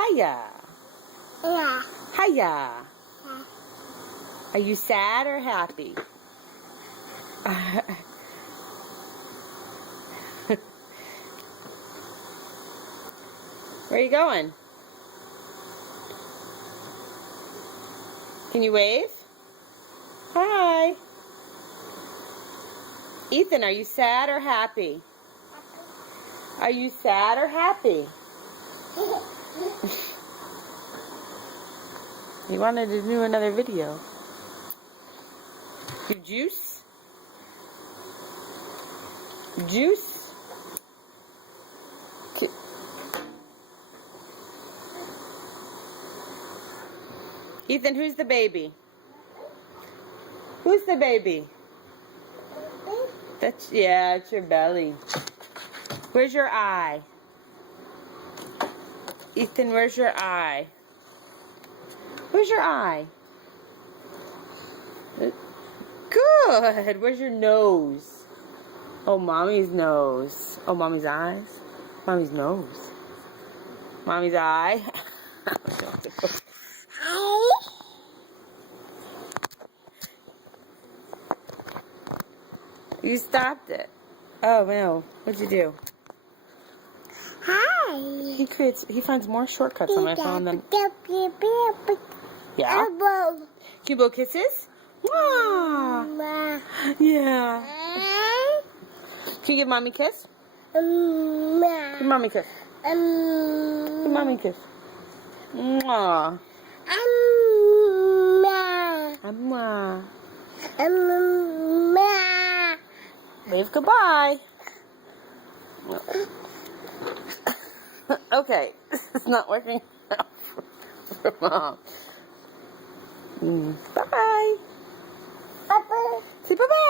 Hiya. Yeah. Hiya. Yeah. Are you sad or happy? Where are you going? Can you wave? Hi. Ethan, are you sad or happy? Are you sad or happy? He wanted to do another video. You juice? Juice? Ethan, who's the baby? Who's the baby? Yeah, it's your belly. Where's your eye? Ethan, where's your eye? Where's your eye? Good. Where's your nose? Oh, mommy's nose. Oh, mommy's eyes. Mommy's nose. Mommy's eye. You stopped it. Oh no. What'd you do? Hi. He finds more shortcuts on my phone than. Yeah? Elbow. Can you blow kisses? Mwah. Yeah. Can you give mommy a kiss? Give mommy a kiss. Give mommy a kiss. Mwah. Mwah. Wave goodbye. Okay, it's not working out for mom. Bye-bye. Bye-bye. Say bye-bye.